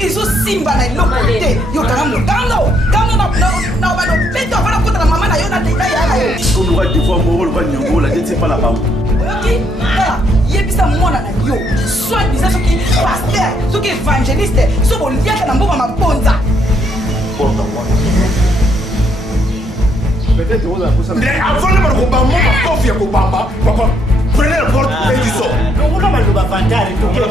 Ils ont simba na iloko te. Yo karamu. Kamo na ba no beto fala kota na mama na yo na teka ya. Comme le roi de fois moro le roi nyongo la je sais pas la bas. OK? Voilà. Yebisa mwana na yo. Soit bisa soki pasteur, soki évangéliste, soko liaka na mboma mabonza. Porte-moi. Peut-être vous avez ça. Mais avant de me combattre, mon pauvre fier combat, papa, prenez la porte et du sort. On va le bafantar et tout le monde.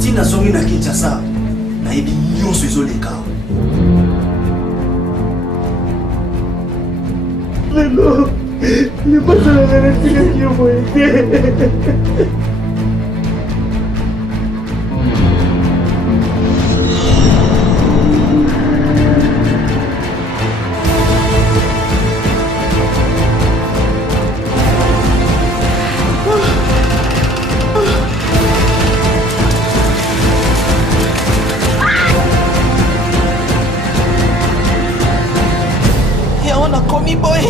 Tina zongi na Kinshasa na yebi nyonso ezoleka. Non, il n'est pas sur la vérité qui est moyen. On a commis boy.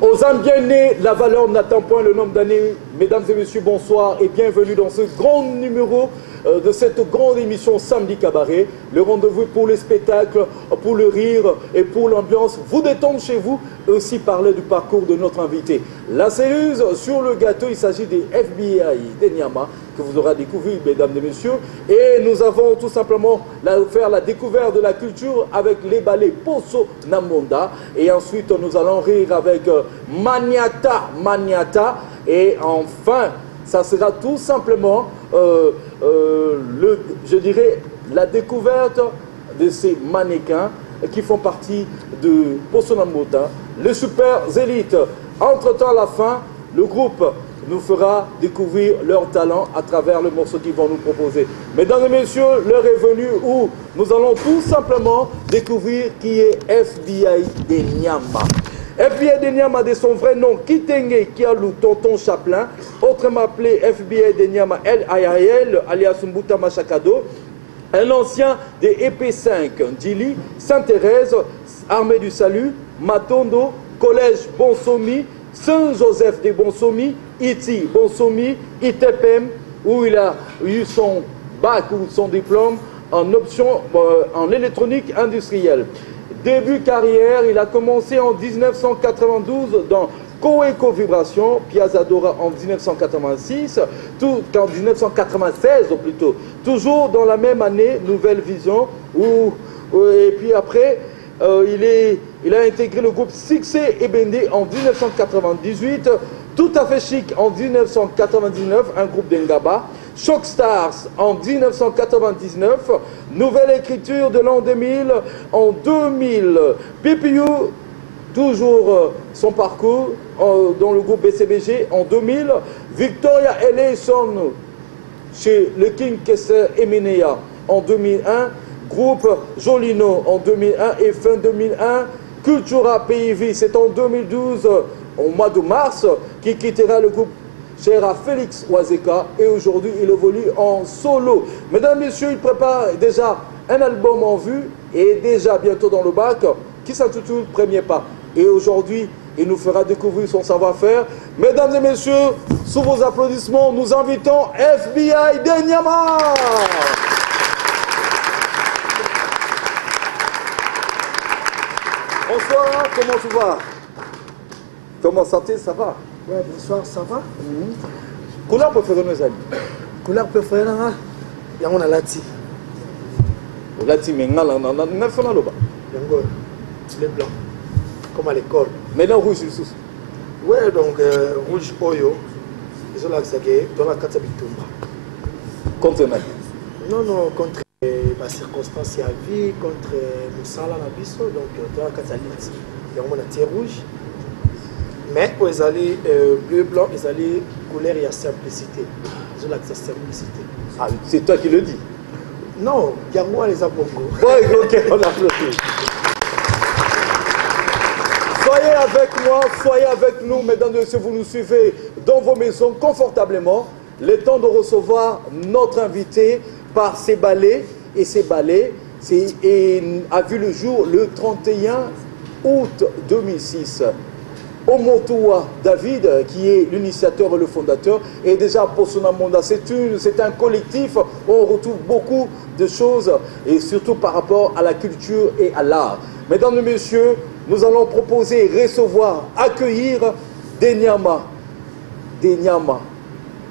Aux âmes bien nées, la valeur n'atteint point le nombre d'années. Mesdames et messieurs, bonsoir et bienvenue dans ce grand numéro de cette grande émission Samedi Cabaret. Le rendez-vous pour les spectacles, pour le rire et pour l'ambiance. Vous détendre chez vous et aussi parler du parcours de notre invité. La cerise sur le gâteau, il s'agit des FBI d'Enyama que vous aurez découvert, mesdames et messieurs. Et nous avons tout simplement faire la découverte de la culture avec les ballets Poso Namonda. Et ensuite, nous allons rire avec Maniata. Et enfin, ça sera tout simplement, je dirais, la découverte de ces mannequins qui font partie de Poso Namonda, les super élites. Entre-temps, à la fin, le groupe nous fera découvrir leur talent à travers le morceau qu'ils vont nous proposer. Mesdames et messieurs, l'heure est venue où nous allons tout simplement découvrir qui est FBI d'Enyama. FBI d'Enyama, de son vrai nom, Kitenge Kialou Tonton Chaplin, autrement appelé FBI d'Enyama LIAL, alias Mbuta Machakado, un ancien des EP5, Djili, Sainte-Thérèse, Armée du Salut, Matondo, Collège Bonsomi, Saint-Joseph de Bonsomi, Iti Bonsomi, ITPM, où il a eu son bac ou son diplôme en option en électronique industrielle. Début carrière, il a commencé en 1992 dans Coeco Vibration, Piazza Dora en 1986, en 1996 ou plutôt, toujours dans la même année, Nouvelle Vision, et puis après, il a intégré le groupe Succès et Bendé en 1998, Tout à fait chic en 1999, un groupe d'Engaba, Shock Stars en 1999, Nouvelle écriture de l'an 2000 en 2000, PPU, toujours son parcours dans le groupe BCBG en 2000, Victoria Eleison chez le King Kessler Eminea en 2001, groupe Jolino en 2001 et fin 2001, Cultura PIV, c'est en 2012, au mois de mars, qui quittera le groupe cher à Félix Wazeka et aujourd'hui il évolue en solo. Mesdames, Messieurs, il prépare déjà un album en vue et déjà bientôt dans le bac qui s'intitule Premier Pas. Et aujourd'hui, il nous fera découvrir son savoir-faire. Mesdames et Messieurs, sous vos applaudissements, nous invitons FBI d'Enyama. Bonsoir, comment tu vas? Comment santé, ça va? Ouais, bonsoir, ça va? Couleur préférée, mes amis? Couleur préférée, il y a un lati. Lati, mais non, les blancs, comme à l'école. Maintenant, rouge, c'est sous. Ouais, donc rouge, oyo. Ils ont l'accès dans la carte Bitumba. Contre moi? Non, non, contre ma circonstance à vie, contre le sang là, donc dans la carte il y a un tir rouge. Mais ils allaient bleu blanc, ils allaient couleur et à simplicité. Je l'accès simplicité. Ah, c'est toi qui le dis. Non, il y a moi les abongos. Ouais, ok, on applaudit. Soyez avec moi, soyez avec nous, mesdames et messieurs, vous nous suivez dans vos maisons confortablement. Le temps de recevoir notre invité par ces ballets. Et ces ballets a vu le jour le 31 août 2006. Omotoua David, qui est l'initiateur et le fondateur, et déjà Posona Monda, c'est un collectif où on retrouve beaucoup de choses, et surtout par rapport à la culture et à l'art. Mesdames et messieurs, nous allons proposer, recevoir, accueillir des Nyama,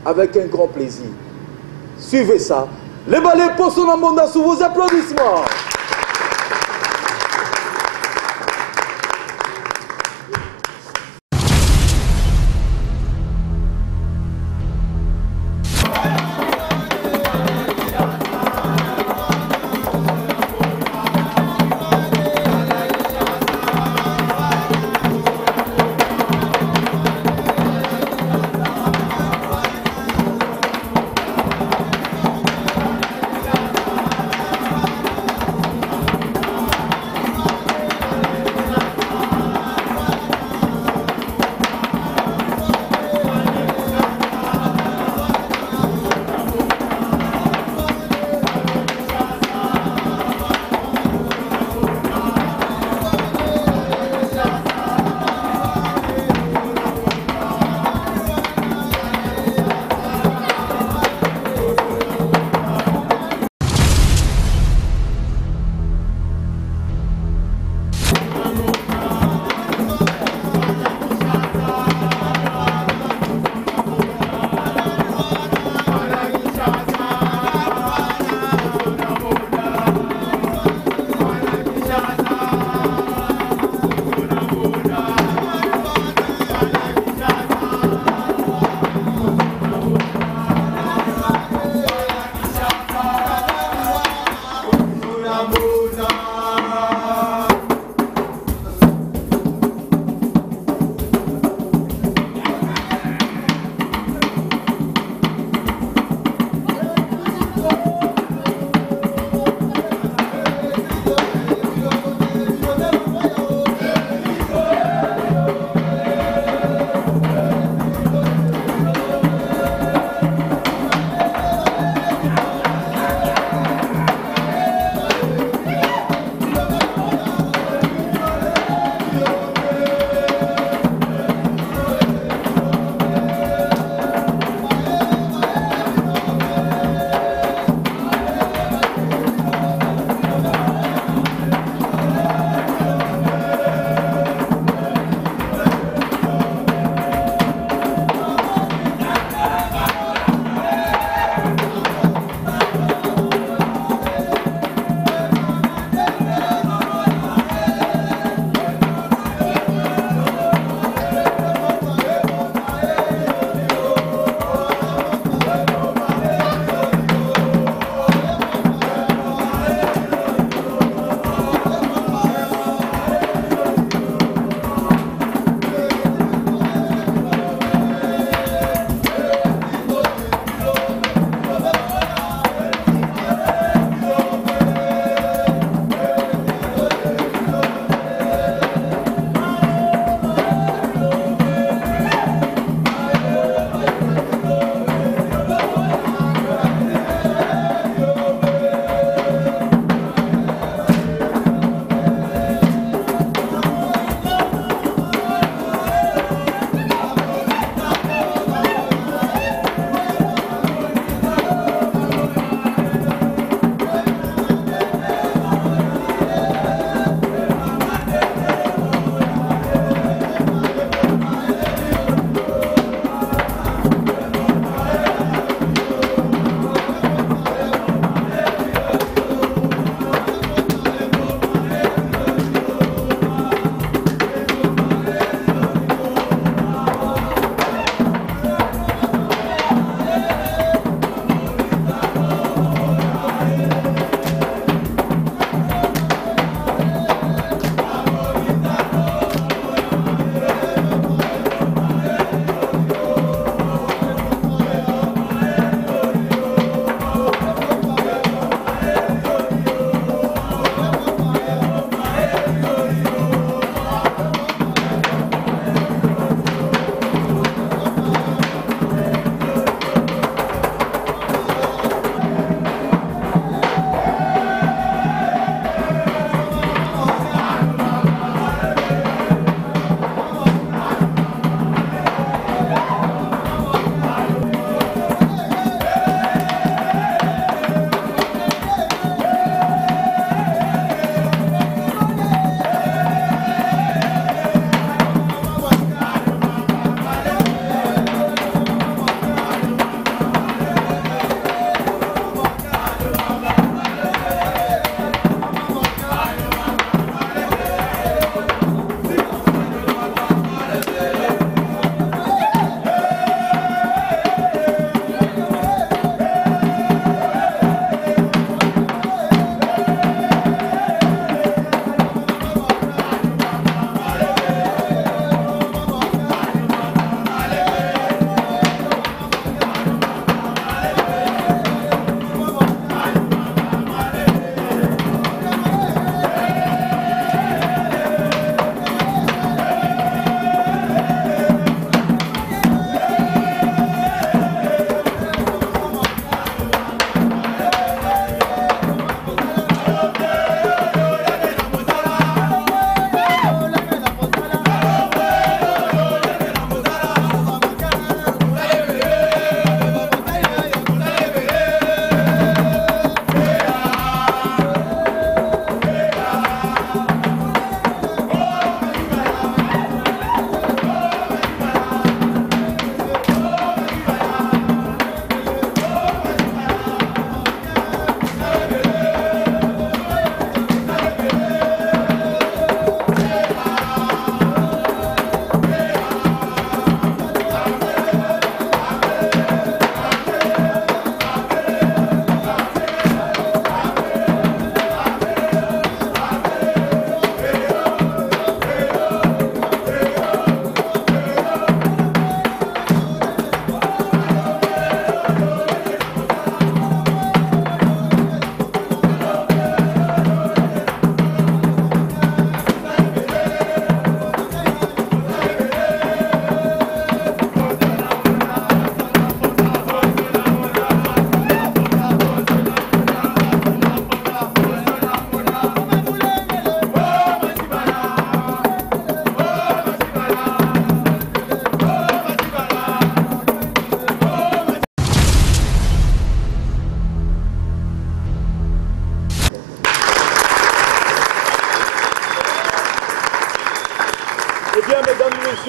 avec un grand plaisir. Suivez ça. Les ballets Posona Monda sous vos applaudissements.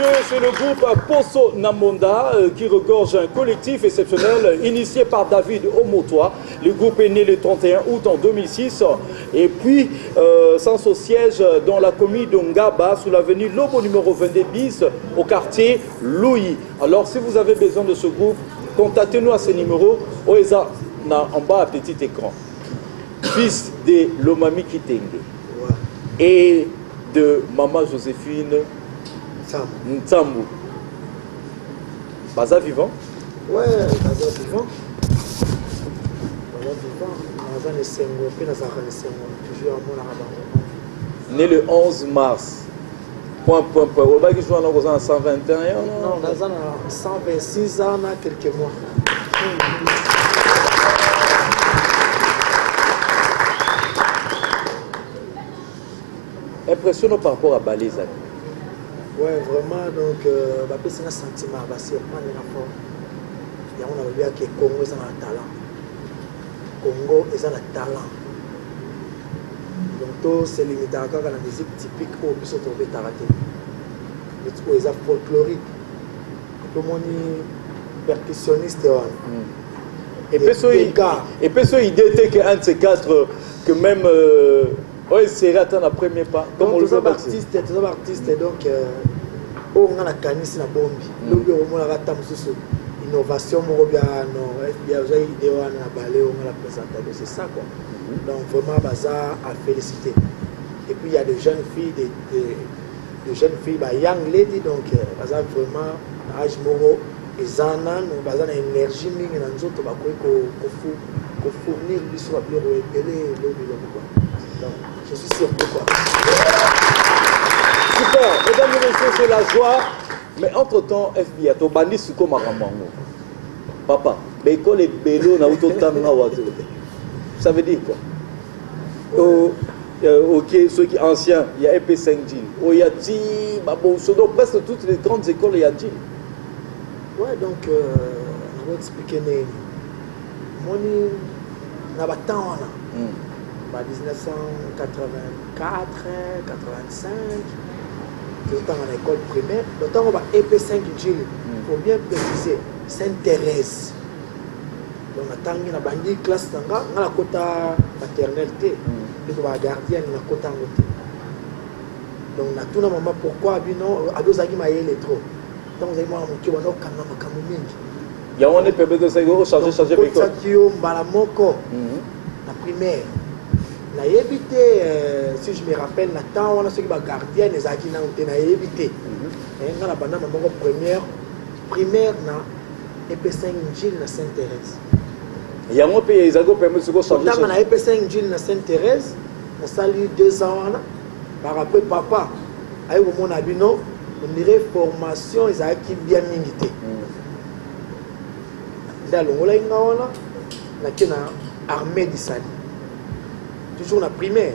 messieurs, c'est le groupe Poso Namonda qui regorge un collectif exceptionnel initié par David Omotoa. Le groupe est né le 31 août en 2006 et puis sans au siège dans la commune de Ngaba sous l'avenue Lobo numéro 22 bis au quartier Louis. Alors si vous avez besoin de ce groupe, contactez-nous à ce numéro Oeza en bas à petit écran. Fils de Lomami Kitenge et de Maman Joséphine Ntambu. Baza vivant? Ouais, Baza vivant. Baza vivant. Baza Nessengo, puis Nazara Nessengo. Toujours à mon arabe. Né le 11 mars. Point. Au bas qui joue en 121 ans? Non, Baza 126 ans, quelques mois. Impressionnant par rapport à Baleza. Ouais, vraiment, donc, c'est un sentiment, c'est un rapport. Il y a un peu de Congo, ils ont un talent. Congo, ils ont un talent. Donc, c'est limité à la musique typique où on peut trouver Taraté. Ils sont folkloriques. Tout le monde est percussionniste. Et puis, ce idée était qu'un de ces quatre, que même. Oui, c'est attendre la première pas. Comme on le voit artiste, donc on a la canisse na bombi. Le bureau on a ratam sous innovation mon bien non, il y a déjà idée on a balé on a la présentation, c'est ça quoi. Donc vraiment bazar à féliciter. Et puis il y a des jeunes filles des jeunes filles young lady donc bazar vraiment âge moro ezana no bazar na énergie mingi na nzoto ba ko fournir biso ba bureau epelé le biloko quoi. Donc je suis sûr que quoi. Super, mesdames et messieurs, c'est la joie. Mais entre-temps, FBI, tu as banni ce qu'on m'a ramené. Papa, l'école est belle, on a eu tout le temps. Ça veut dire quoi? Ok, ceux qui sont anciens, il y a EP5 Gilles. Il y a Gilles, donc presque toutes les grandes écoles, il y a Gilles. Ouais, donc, on va expliquer. Moi, on a pas temps. 1984, 85, tout le temps en école primaire. Le temps on va EP5 Gilles, il faut bien préciser, Sainte-Thérèse. Donc on a bandi classe on a la quota maternité, puis on va gardienne la quota côté. Donc on a tout le moment pourquoi abino abozaki maïle trop. Donc vous avez moi mon qui on a quand même il y a un peu de changer l'école. La primaire. Na évité, si je me rappelle, na temps on a ceux qui sont gardiens, les acquis na évité. On a pendant ma primaire na EP5 Gilles na Sainte-Thérèse. Il y a un pays ils ont permis de changer. Quand on a EP5 Gilles na Sainte-Thérèse, on salut 2 ans là. Par rapport papa, avec mon abino, on dirait formation ils acquis bien milité. Dans le Moulin na kena armée du Sali. Toujours la primaire.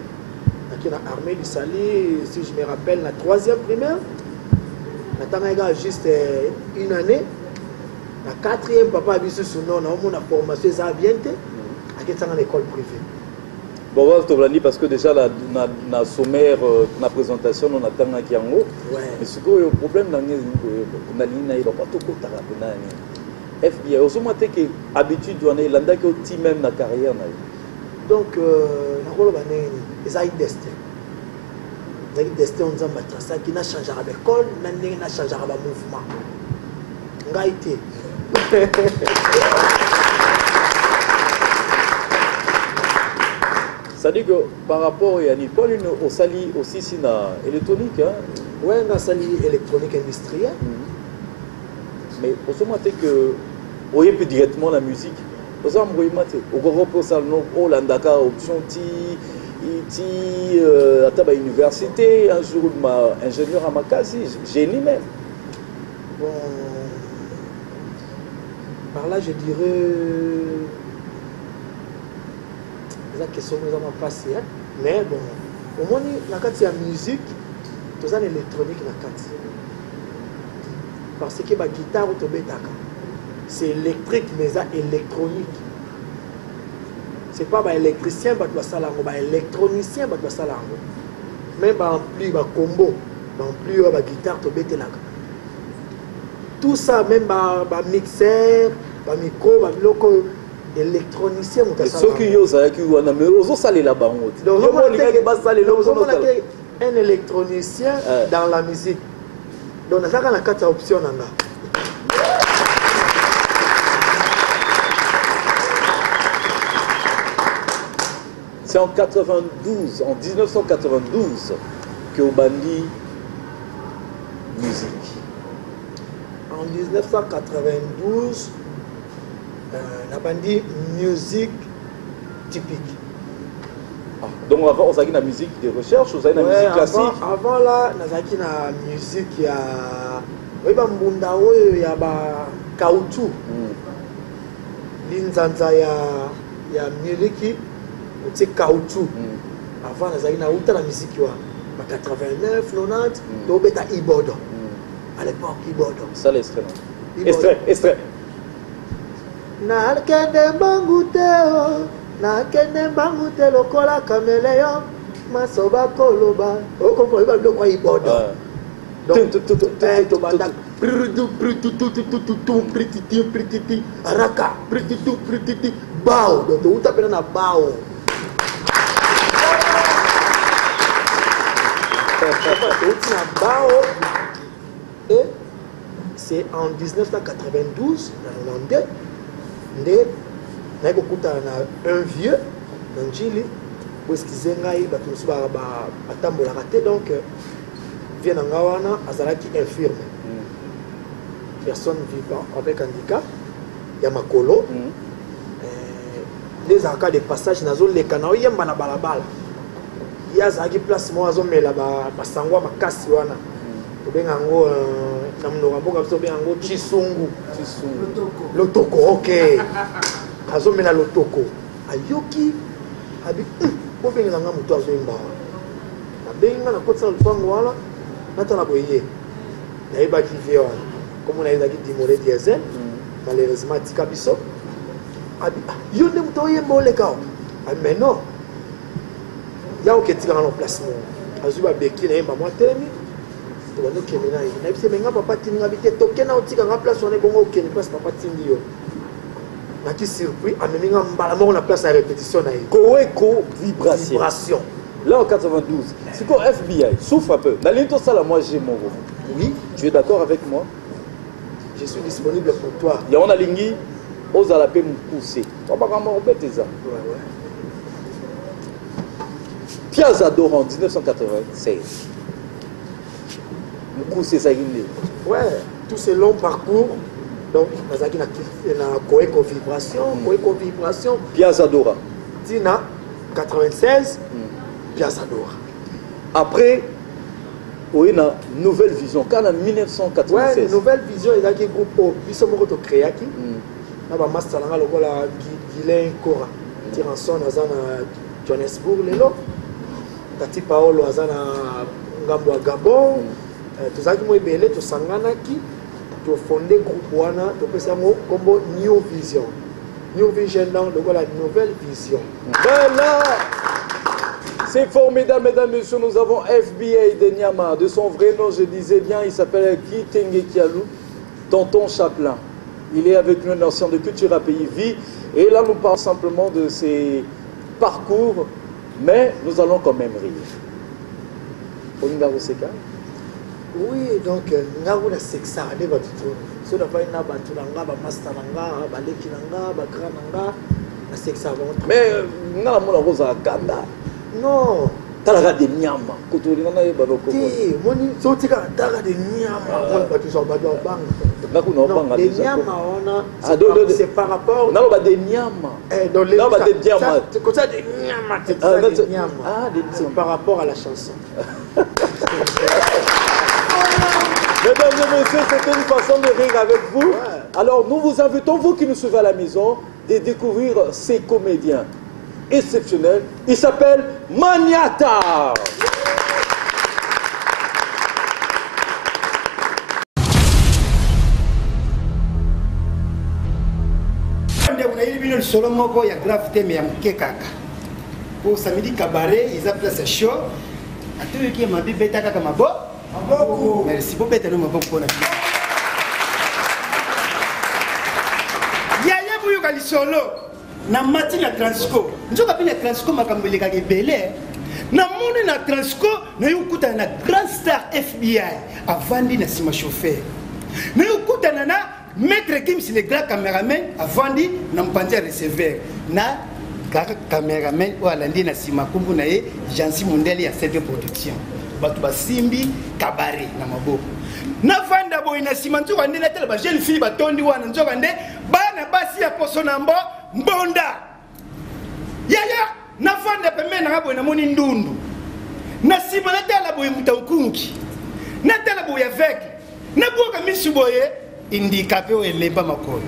Dans la armée du Sali, si je me rappelle, la 3e primaire, on a juste une année. La 4e, papa a vu ce nom, on a formation, ça a bien été, à l'école privée. Bon, on va parce que déjà, la sommaire, la présentation, on attend un Kiango. Mais ce qui est le problème, dans la ligne, il n'y a pas tout le temps. FBI, au moins, tu as l'habitude de faire des même dans la carrière. Donc, ils ont un destin. Ils ont un destin, on a qui n'a changé à l'école, n'a changé à mouvement. On a été. Ça dit que par rapport à Yannick, on s'allie aussi si électronique. Oui, on a sali électronique industrielle. Mais au moment que on y peut directement la musique. Au moment où on peut salon au Landaka option à la université un jour ingénieur à Makasi, génie même. Bon, par là je dirais la question que nous avons passée, mais bon, au moins il y a musique, tout ça électronique parce que la guitare c'est électrique mais ça électronique. C'est pas un électricien qui doit faire un électronicien qui doit faire même en plus combo, en plus la guitare tu bête là. tout ça, même mixeur, micro, biloko électronicien. Ceux qui ont ça, qui ont salé là-bas. Un électronicien dans la musique. Donc, on a 4 options. C'est en 1992 que Obandi musique. En 1992, Obandi musique typique. Donc avant, on a la musique de recherche, on a la musique classique. Avant là, on a la musique il y a caoutchouc. L'inzanza il y a Miliki, c'est caoutchouc. Avant, on a la musique il y a 89, 90, donc il y a Ibodo. À l'époque, Ibodo. Ça l'extrait. Extrait. Nakende bangute lokola caméléon masoba koloba okompo iba biloko ibodo donc to banda araka bao donc to uta pena na bao et c'est en 1992 un vieux dans Chili où est-ce qu'ils donc vient en Gawana Azalaki infirme personne vivant avec handicap il y a Makolo les arcades de passage dans zone les canaux il y a balabala il y a Zaki place moi zone mais là-bas basangwa makasi wana bengango na mnorambo kabso bengango chisungu lotoko ok azomela lotoko ayoki abi obenga nga mutu azoyimba abenga na kotsa lupango wala natala boye nayebaki vie wana comme nayebaki dimore diesel malheureusement tika biso abi yo nde mutu oyemba oleka abi mais non ya oketika na place mo azwi babeki nayemba mwa telemi tobando kende na ye nayebise menga papa tindi nga bite tokena otika nga place wana ebongo okende place papa tindi yo qui surpris à me mettre en place à répétition. Coeco vibration. Là en 92, c'est quoi FBI? Souffre un peu. Dans l'into ça là, moi j'ai mon rôle. Oui. Tu es d'accord avec moi? Je suis disponible pour toi. Il y a un alingui, aux alapés me pousser. On va vraiment embêter ça. Ouais. Piazza d'Or en 1996. Me pousser ça guiné. Ouais, tout ce long parcours. Donc, on a Coeco vibration. Piazza Dora. Tina, 96, Piazza Dora. Après, on a une nouvelle vision. Quand en 1996. Ouais, nouvelle vision, il y a un groupe au Bissomo de Créaki. On a un master dans le Guilain Cora. Tiranson, on a Johannesburg, Lelo. Tati Paolo, on a Ngambo Gabon. Tout ça qui m'a ébélé, tout ça, to fonder groupe wana to pesa mo comme New Vision donc la nouvelle vision. Voilà, c'est formidable mesdames et messieurs. Nous avons FBI de Nyama, de son vrai nom je disais bien, il s'appelle Guy Tengue Kialou, Tonton Chaplin. Il est avec nous, un ancien de Culture à Pays Vie, et là nous parlons simplement de ses parcours, mais nous allons quand même rire. Olinga Seka. Oui, donc, nous avons la sexa, nous avons tout. Si nous avons un batunanga, un master, un balekinanga, un grananga, la sexa. Mais nous avons la rose à Kanda. Non. Tu as des nyama. Tu as des nyama. Tu as des nyama. C'est par rapport. Non, des nyama. C'est par rapport à la chanson. Mesdames et messieurs, c'était une façon de rire avec vous. Ouais. Alors, nous vous invitons, vous qui nous suivez à la maison, de découvrir ces comédiens exceptionnels. Il s'appelle Maniata. Pour samedi cabaret, ils appellent ça show. À tout le qui m'a dit bêta kaka mabo. Merci beaucoup, bêta nous mabo pour la. lisolo na mati na Transco nzoka pe na Transco makambo elekaka ebele na moni na Transco na yokutana na grand star FBI avandi na sima chauffeur na yokutana na maître Gims le grand caméraman avandi na mpanza receveur na caméraman o alandi na sima kumbu na ye Jansi Mundele ya cette production batu basimbi cabaret na maboko na vanda boy na sima nzoka nde na tele ba jeune fille batondi wana nzoka nde bana basi ya poso na mbonda yaya na vanda pembe na boy na moni ndundu na sima na tele boy mutankungi na tele boy avec na boka misu boye handicapé o elemba makolo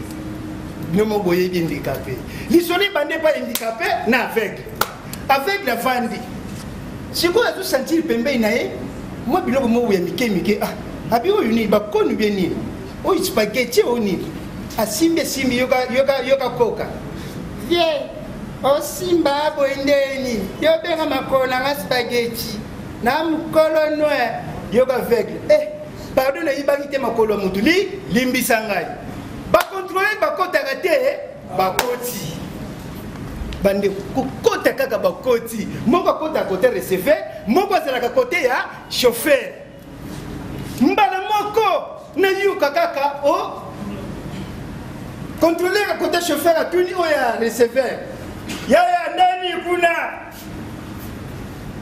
nomo boye handicapé lisoli bande pas handicapé na avec la vandi siko ya tout sentir pembe na ye moi biloko mo ya mike abi oyo ni bakonu bien ni o spaghetti o ni asimbe yoka koka ye o simba boendeni yo benga makona nga spaghetti na mukolo noir yoka avec pardon na ibaki te makolo mutuli limbisa ngai ba contrôler ba kota te bakoti bande kokota kaka bakoti moko kota côté receveur moko azalaka côté ya chauffeur mbala moko na yuka kaka o contrôler ka côté chauffeur atuni o ya receveur ya nani kuna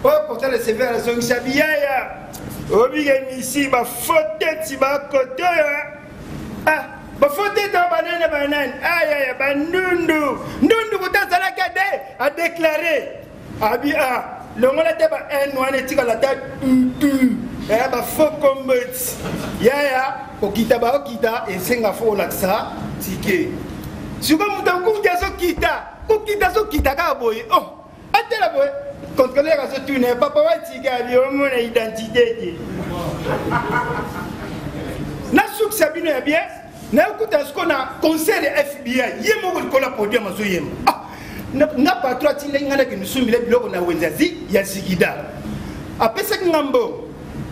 o côté receveur azongisa biyaya obigeni ici ba faute ti ba côté ba faute ta banane aya bandundu ndundu kutazala kade a déclarer abi longola te ba wane tika la ta ba faux combat yaya okita esenga fo laksa tike suko mutankunja so kita ka boye atela boye contrôler ka so tune papa wa tika bi o mona identité na succès bino ya bien na kuta sko na concert de FBI yemo ko la podium azo yemo na patron tinga ngana ke nusumile biloko na wenzazi ya zigida apesa ngambo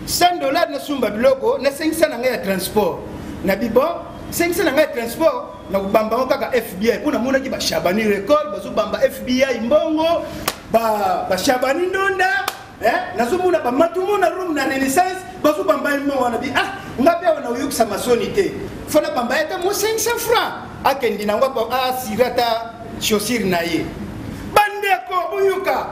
$100 na sumba biloko na 500 na ya transport na bibo 500 na ya transport na kubamba kaka FBI kuna mona ki ba Shabani record bazo bamba FBI mbongo ba Shabani ndonda nazomuna ba matumuna room na Renaissance bazo bamba mo wana bi ngabe wana uyukisa masoni te fona bamba eta mo 500 francs akendi na ngwa sirata chaussure na ye bandeko uyuka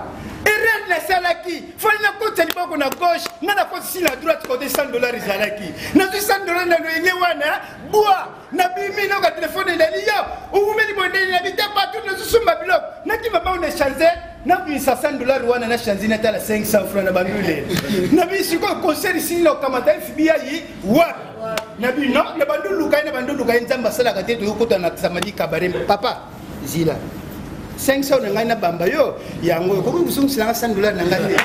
erreur la salaki fona kota liboko na gauche ngana kota si la droite côté $100 salaki na $100 na loyenye wana bois na bimi na ka téléphone na liyo umeli bondeli na bita partout na susumba biloko na ki baba on changer na bi $100 wana na changer na tala 500 francs na bandule na bi siko concert ici lo kamata FBI wa na bi non na bandulu kai nzamba sala ka te to yokota na samadi kabare papa zila 500 na ngai na bamba yo yango ko kusungisa $100 na ngai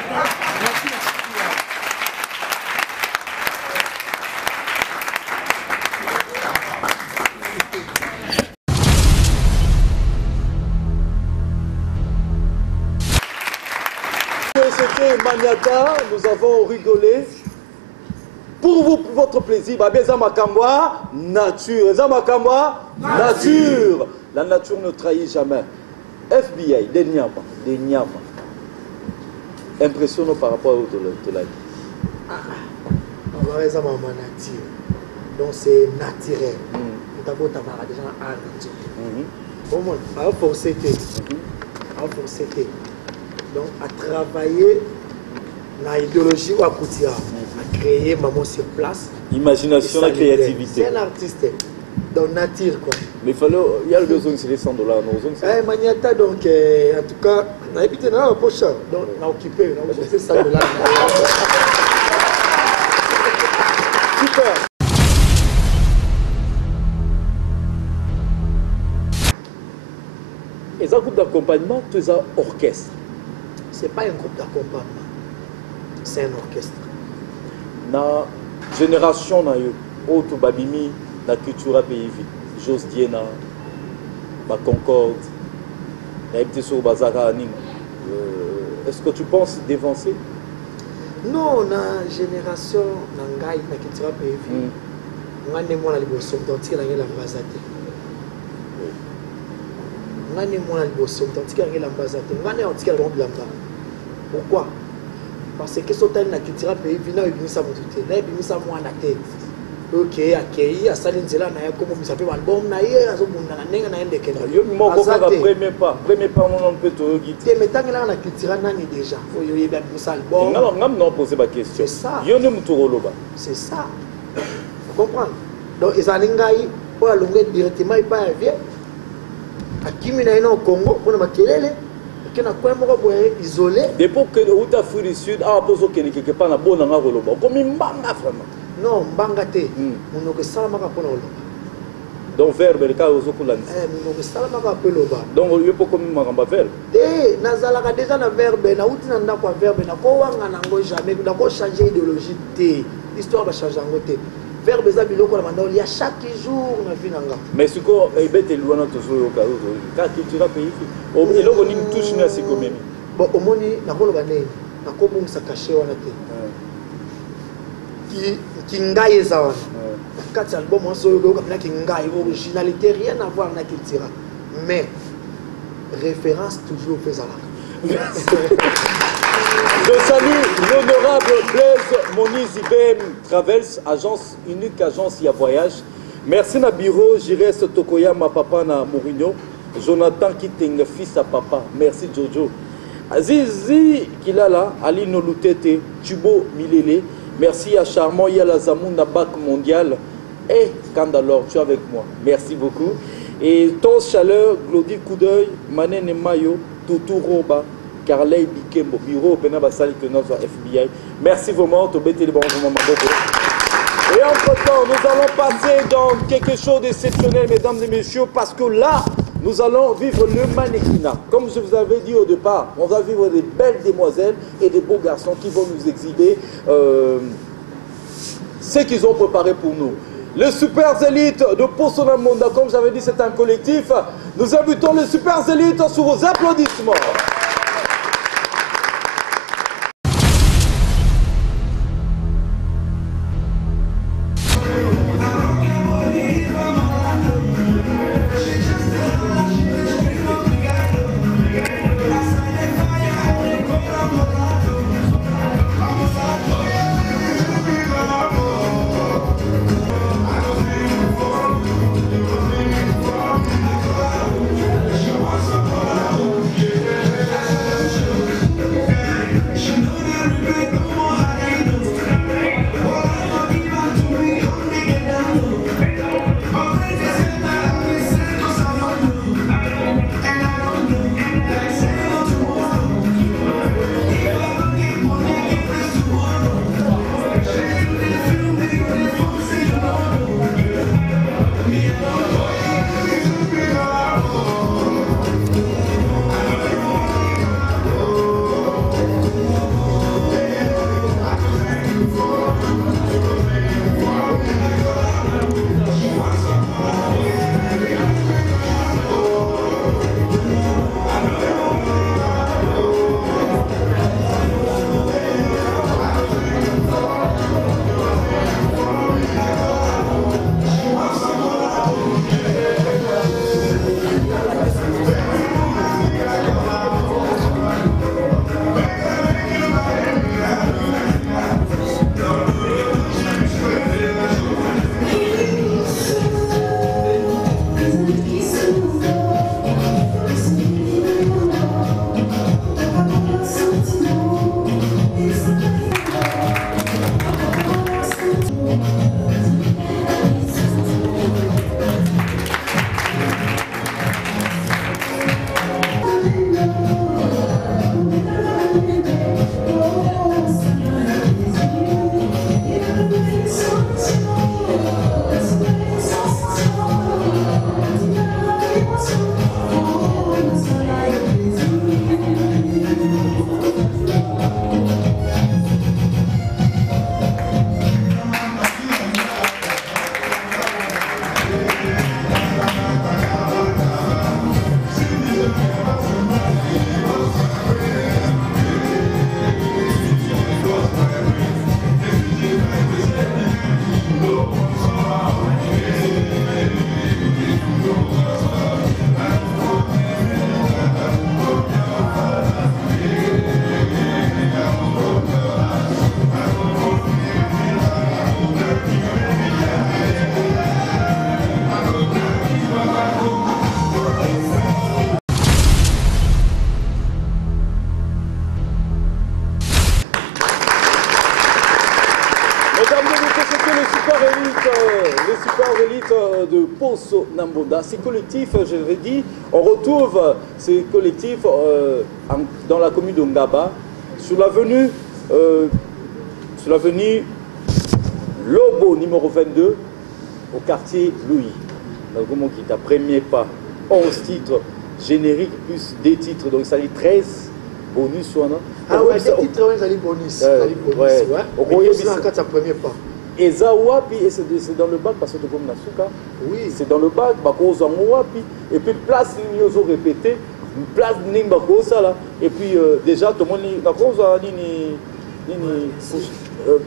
C'était Maniata, nous avons rigolé. Pour vous, pour votre plaisir, Zamakamwa, nature. Zamakamwa, nature. La nature ne trahit jamais. FBI, des Nyama. Impressionnant par rapport au de la vie. On va dire nature. Donc c'est naturel. Nous avons déjà un art. Comment on va forcer. Donc à travailler dans l'idéologie ou à Koutia, à créer maman sur place. Imagination et créativité. C'est un artiste, donc nature quoi. Mais il y a le besoin de ces $100. Maniata donc en tout cas, on a habité dans la poche, donc on a occupé, on a fait $100. Super. Et un groupe d'accompagnement, tu as orchestre. C'est pas un groupe d'accompagnement, c'est un orchestre. Na génération na yo, auto babimi na culture pays Jos Diena, ma Concorde, na été sur Bazara Ning. Est-ce que tu penses dévancer? Non, na génération na ngai na culture pays ngane mona liboso donc tira la bazate. ngani mwana liboso tantika ngela mbazate ngani antika la blamba pourquoi parce que sotali na culture pays vina ebimisa moto te na ebimisa mwana te ok akei asali nzela na ye komo misape album na ye azobunda na ndenge na ye ndeke na yo moko kaka premier pas mon peut to gite te metangela na culture nani déjà oyo yeba bimisa album ngam non poser ba question c'est ça yo ne mutoroba c'est ça vous comprenez donc ezali ngai po alonge directement ipa ya vie akimi na ino Congo pona makelele kena kwa moko boye isolé depuis que au Afrique du Sud a poso quelque part na bona nga koloba comme mbanga vraiment non mbanga te munoko salamaka pona oloba donc verbe le cas ozo kulani munoko salamaka pe loba donc yo poko makamba verbe te nazalaka déjà na verbe na uti na ndako ya verbe na ko wanga nango jamais na ko changer idéologie te histoire ba changer ngo te verbe za biloko na mandao ya chaque jour na vie nanga mais siko ebete luana tozo yo ka ozo ka culture pays o eloko ni touche na siko memi bon omoni na koloba nini na ko bungisa caché wana te qui ngai eza wana kati album oso yo ko ki ngai originalité rien à voir na culture mais référence toujours faisala. Je salue l'honorable Blaise Moniz IBM Travels, agence unique agence ya voyage. Merci na bureau Jires Tokoyama papa na Mourinho, Jonathan Kiteng fils à papa. Merci Jojo. Azizi Kilala, Ali Nolutete, Tubo Milele. Merci à Charmant Yala Zamouna Bac Mondial. Et Kandalor, tu es avec moi. Merci beaucoup. Et Tos Chaleur, Glody Coudeuil, Manen Mayo, Toutou Roba, Carley Bikembo, Bureau Benabasali que notre FBI. Merci vraiment, Tobete le bon moment. Et entre-temps, nous allons passer dans quelque chose d'exceptionnel, mesdames et messieurs, parce que là, nous allons vivre le mannequinat. Comme je vous avais dit au départ, on va vivre des belles demoiselles et des beaux garçons qui vont nous exhiber ce qu'ils ont préparé pour nous. Les Super Élites de Posona Monda, comme j'avais dit, c'est un collectif. Nous invitons les Super Élites sous vos applaudissements. Yeah. Poso Nambonda. Ces collectifs, je l'ai dit, on retrouve ces collectifs dans la commune de Ngaba, sur l'avenue Lobo numéro 22, au quartier Louis. Donc, qui est à premier pas, 11 titres génériques plus des titres, donc ça dit 13 bonus. Ah ouais, des titres, ça dit bonus. Ouais. Mais c'est encore sa premier pas. Et ça, c'est dans le bac, parce que comme Nasuka, oui, c'est dans le bac, et puis place, nous avons répété, place de là. Et puis déjà, tout le monde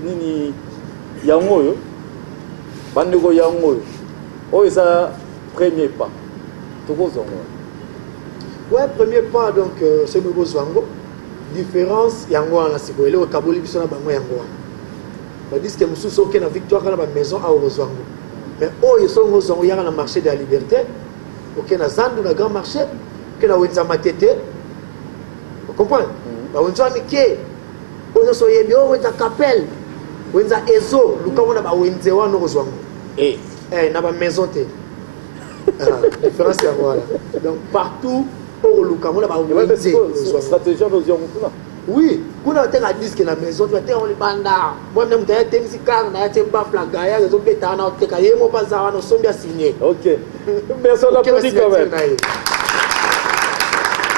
Nini Yangoyo, Bandego Yangoyo, oh, ça, premier pas. Ouais, premier pas, donc, c'est le nouveau Zwango. Différence, Yango en la Sigo, et le Kabuli, puis on a Bango Yango. On dit que nous sommes en victoire dans la maison à Orozwango. Mais oh, ils sont au Yango, le marché de la liberté. Ok, na Zandu, le grand marché. Ok, na Wenza Matete. Vous comprenez? Na Wenza Mike. On so yebi, on Wenza Kapel. Wenza Ezo. Luka on a ba Wenza Wano Orozwango. Eh, na ba maison te. Différence c'est voilà. Donc partout au Luka on a ba Wenza. Stratégie nos yeux oui, quand on a un disque dans la maison, tu vas te on banda. Moi même tu as été musique car na te ba flagaya, les autres bêta na te kaye mo pas ça, nous sommes bien signés. OK. Merci l'applaudit quand même.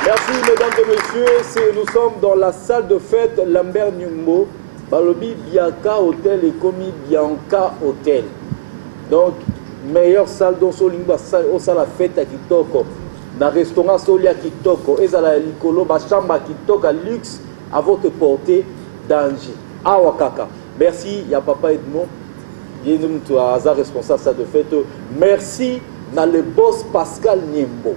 Merci mesdames et messieurs, nous sommes dans la salle de fête Lambert Nyumbo, Balobi Bianca Hotel et Komi Bianca Hotel. Donc meilleure salle dans Solingo au salle la fête à Kitoko. Dans le restaurant Solia Kitoko, et la Likolo, la chambre Kitoko, luxe à votre portée d'Angie. Awakaka. Merci, il y a Papa Edmond, il y a un responsable de cette fête. Merci, dans le boss Pascal Niembo.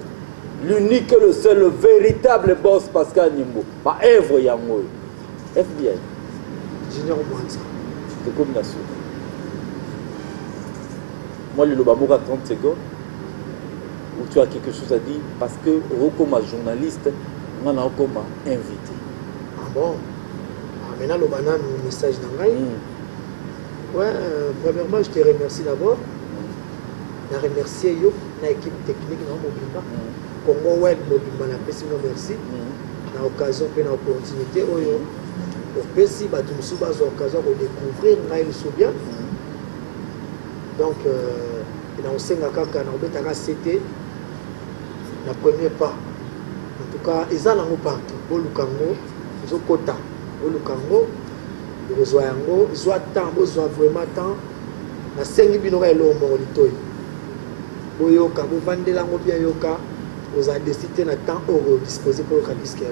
L'unique, le seul, le véritable boss Pascal Niembo. Pas Evre Yango. FBI. Junior Mwanza. De combination. Moi, le Lobamoura 30 secondes. Où tu as quelque chose à dire, parce que comme journaliste, on a comme invité. Ah bon? Ah, maintenant, le banane, le message d'Angaï. Ouais, premièrement, je te remercie d'abord. Je remercie l'équipe technique de Mobimba. Congo Web Mobimba, merci. Dans l'occasion, pour l'opportunité, pour Pessi, nous avons l'occasion de découvrir Ngaï Soubia. Donc, dans le Sénakaka, nous avons été le premier pas. En tout cas, ils ont partout. Bolukango, ils ont quota. Bolukango, ils ont yango, ils ont temps, ils ont vraiment temps. Na sengi binoka elo moritoy. Boyoka, bo vandela ngo bien yoka, vous avez décidé na temps euro disposé pour le disque.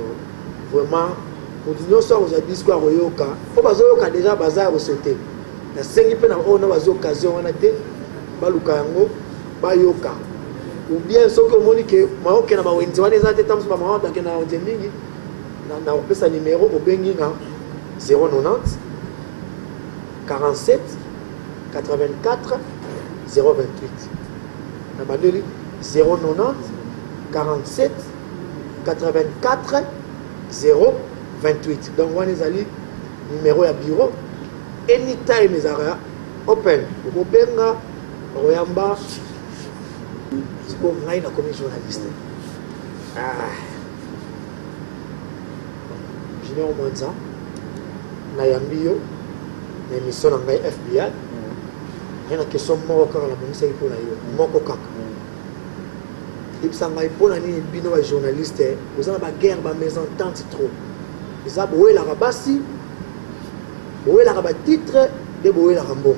Vraiment, pour nous soir vous avez disque yoka. Faut bazo yoka déjà bazar au sauter. Na sengi pe na ona bazo occasion wana te. Balukango, bayoka. Ou bien ce que je dis que je suis en train de faire des temps, je suis numéro au Bengi 090 47 84 028. 090 47 84 028. Donc, on a le numéro à bureau. Anytime, les arrêts open. Vous pouvez Royamba. C'est pour moi, comme journaliste. Junior Mwanza, Nayambio, l'émission de FBI. Il y a une question de la ministre pour la Moko Kaka. Et puis, ça m'a pour la journaliste. Vous avez une guerre, une mésentente trop. Vous avez la rabassi, vous avez la titre, vous avez la rambo.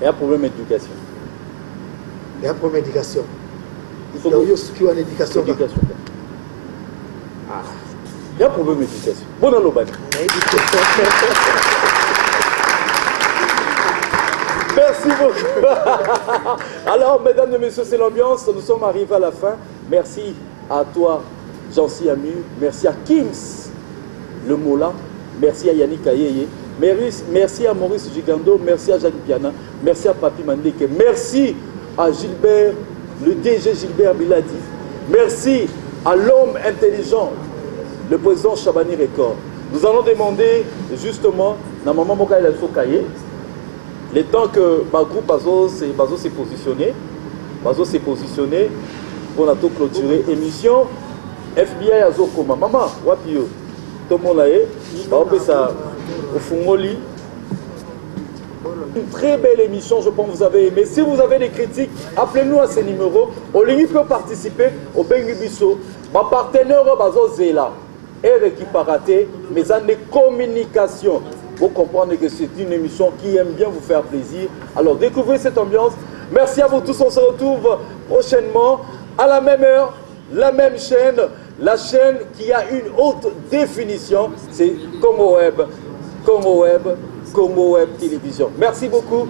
Il y a un problème d'éducation. Il y a un problème d'éducation. Il y a une éducation. Ah. Il y a un problème d'éducation. Bon, dans l'Oban. Merci beaucoup. Alors, mesdames et messieurs, c'est l'ambiance. Nous sommes arrivés à la fin. Merci à toi, Jancy Amu. Merci à Kims, le Mola. Merci à Yannick Ayeye. Merci à Maurice Gigando. Merci à Jacques Piana. Merci à Papi Mandeke. Merci à Gilbert, le DG Gilbert Biladi. Merci à l'homme intelligent, le président Chabani Record. Nous allons demander justement, dans Maman Moka El Sokaye, le temps que ma groupe Bazo s'est positionné, Bazo s'est positionné pour la clôturer émission. FBI Azokoma. Maman, wapio. Tout le monde là est. On fait ça au Fungoli. Une très belle émission, je pense que vous avez aimé. Si vous avez des critiques, appelez-nous à ces numéros. Olingi peut participer au Bengubiso. Ma partenaire Bazo Zela est qui pas raté, mais en des communications. Vous comprenez que c'est une émission qui aime bien vous faire plaisir. Alors découvrez cette ambiance. Merci à vous tous. On se retrouve prochainement à la même heure, la même chaîne. La chaîne qui a une haute définition, c'est Congo Web. Congo Web. Congo Web Télévision. Merci beaucoup.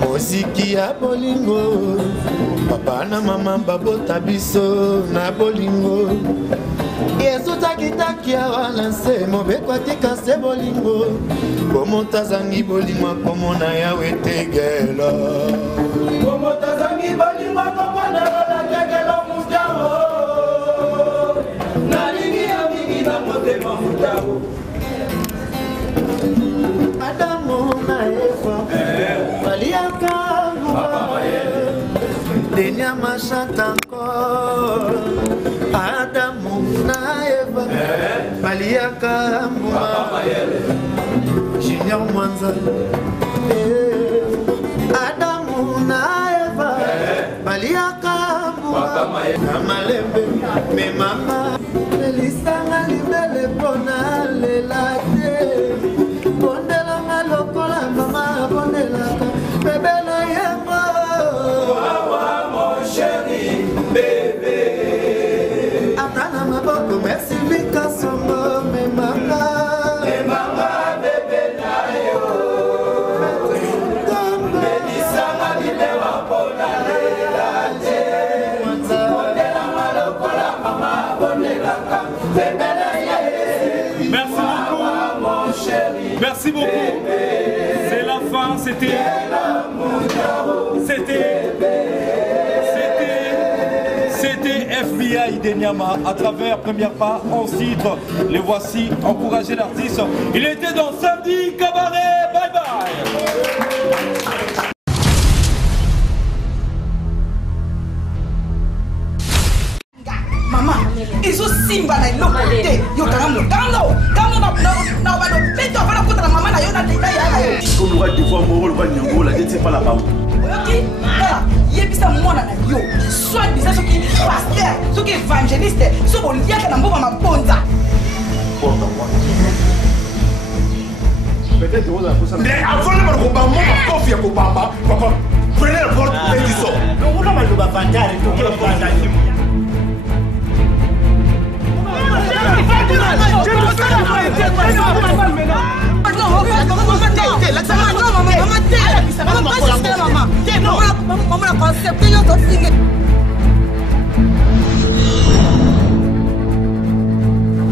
Moziki ya bolingo papa na mama babota biso na bolingo Yesu takitaki awana se mobekwa tika se bolingo komota zangi bolingo komona yawe tegela komota zangi bolingo komona yawe tegela mutao nalingi ya mingi na motema mutao Adamu na Eva Denyama chante encore Adamu na Eva Baliaka Muma Junior Mwanza Adamu na Eva Baliaka Muma Kamalembe Me mama Elisanga libele pona lelate Bondela malokola mama bondela Bébé na yema Wawa mon chéri bébé Atana maboko merci Vika Songo Me mama bébé na yo Melisanga lilewa pona lelate Bondela malokola mama bondela Bébé na ye Merci beaucoup mon chéri Merci beaucoup C'est la fin, c'était FBI Denyama à travers première part, 11 titres. Les voici, encourager l'artiste. Il était dans Samedi Cabaret. Bye bye. Maman, ils ont simba na iloko te. Yo kangamo, na ba no peto ba na kota na maman na yo na teta ya. Comme le des fois moro le banyango la je sais pas la bambo. OK? Voilà, yebisa mwana na yo. Soit bisa soki pasteur, soki évangéliste, soko liaka na mboma mabonza. Porte-moi. Peut-être vous avez ça. Mais avant de me combattre, ma confiance au papa, papa, prenez la porte et dis ça. On va le bafantar et tout le monde.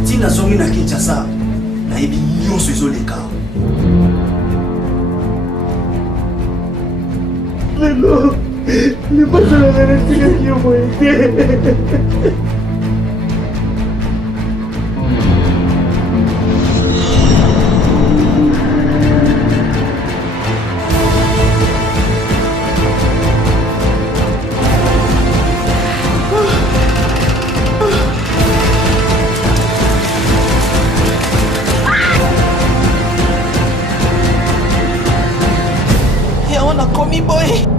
Tina zongi na Kinshasa na yebi nyonso ezoleka. Lelo, ne pas se la vérité qui ont été. Boy.